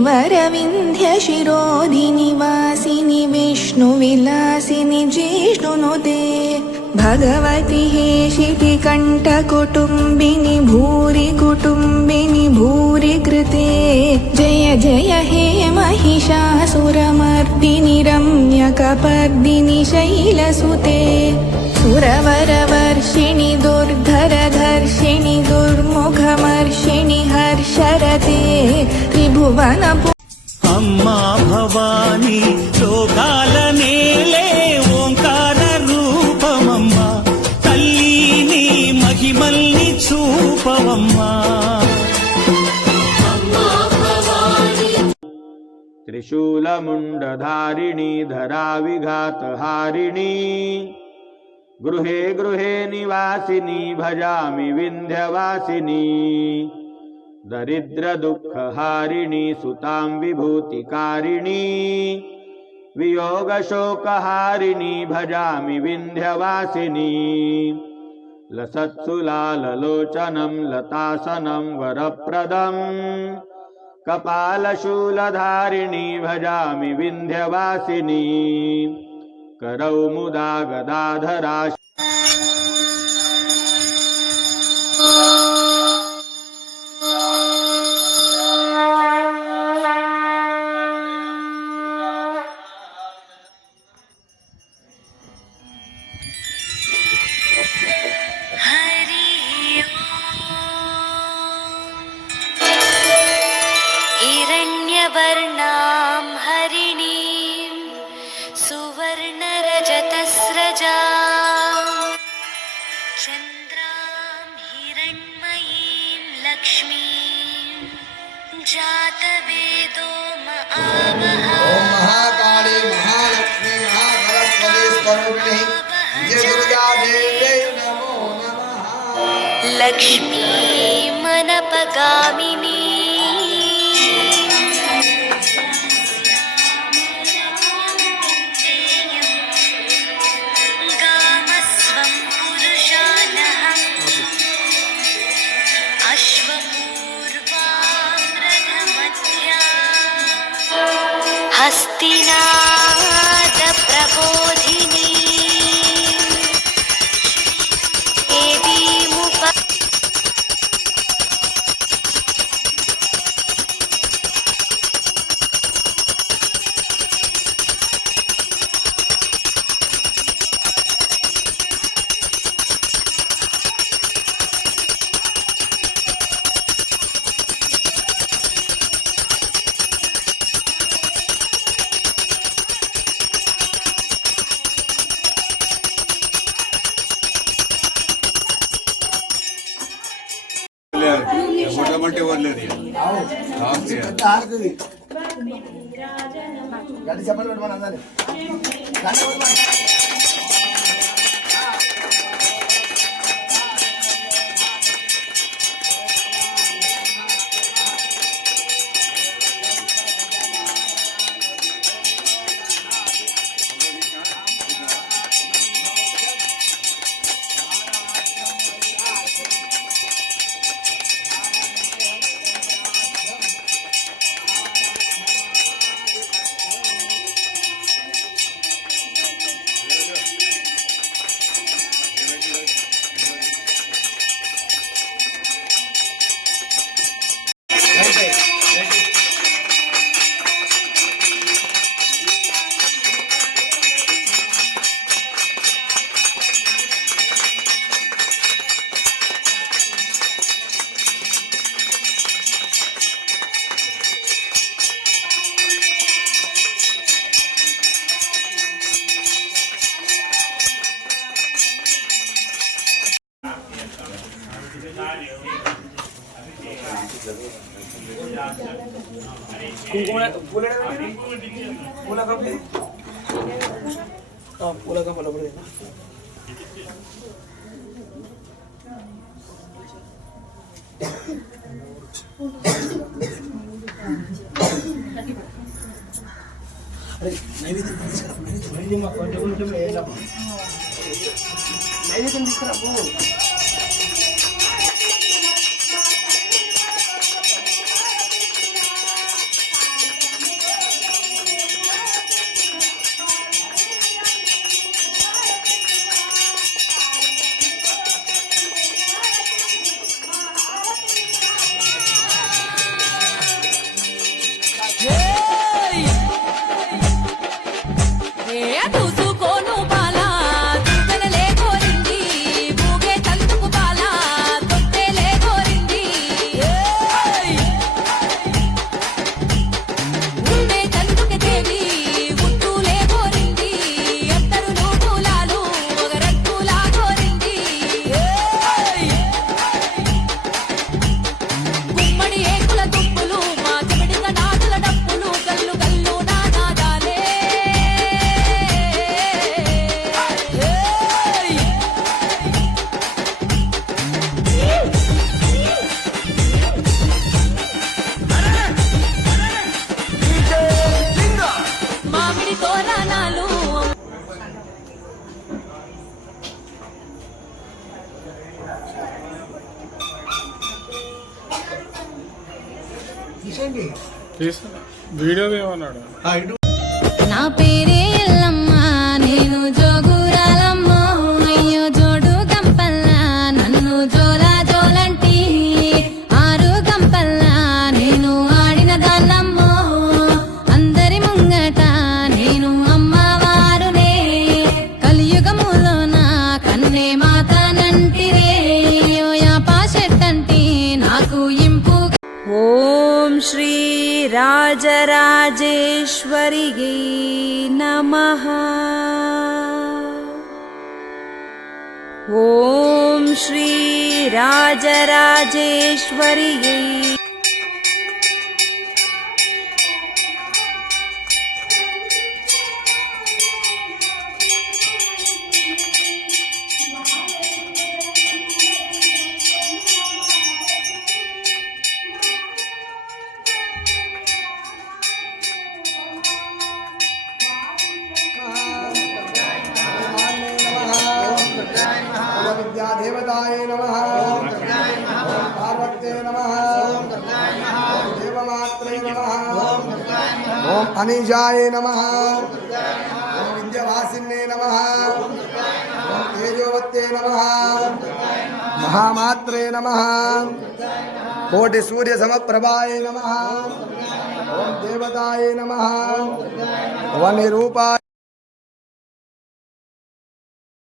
गिरिवरविन्ध्यशिरोधिनिवासिनि विष्णुविलासिनि जिष्णुनुते भगवति हेशितिकण्ठकुटुम्बिनि भूरि कुटुम्बिनि भूरि कृते। जय जय हे महिषासुरमर्दिनि रम्यकपर्दिनि शैलसुते। सुरवरवर्षिणि दुर्धरधर्षिणि दुर्मुखमर्षिणि हर्षरते त्रिभुवन అమ్మా భవానీ లోకాల నేలే ఓంకార రూపమమ్మా తల్లిని మహిమల్ని చూపవమ్మా त्रिशूलमुण्डधारिणी धराविघातहारिणी गृहे गृहे निवासिनी भजामि विन्ध्यवासिनी दरिद्रदुःखहारिणी, सुतां विभूतिकारिणी। वियोगशोकहारिणी, भजामि विन्ध्यवासिनी। लसत्सु लाललोचनं, लतासनं वरप्रदम् कपालशूलधारिणी, भजामि विन्ध्यवासिनी। करौ मुदा गदाधरा चन्द्रां हिरण्मयीं लक्ष्मीं जातवेदो महाकाली महालक्ष्मी महासरस्वती स्वरूपिणी। जय दुर्गा देवी नमो नमः। लक्ष्मीमनपगामिनी गामस्वं हस्तिनादप्रबोधिनी రమ్మంటే ఎవరు లేదు చెప్పండి पूरा कप ले पूरा कप अलग देना अरे नैवेद्य नैवेद्य नैवेद्य नैवेद्य తీసేయండి. వీడియో ఏమన్నాడు? राजराजेश्वरियै नमः। ॐ श्रीराजराजेश्वरिग दुर्गाय नमः ओम पार्वते नमः देवमात्रे नमः ओम अनिजाय नमः ओम विद्यावासिन्ये नमः ओम तेजोवत्ये नमः महामात्रे नमः कोटि सूर्य समप्रभाय नमः ओम देवताय नमः वनिरूपाय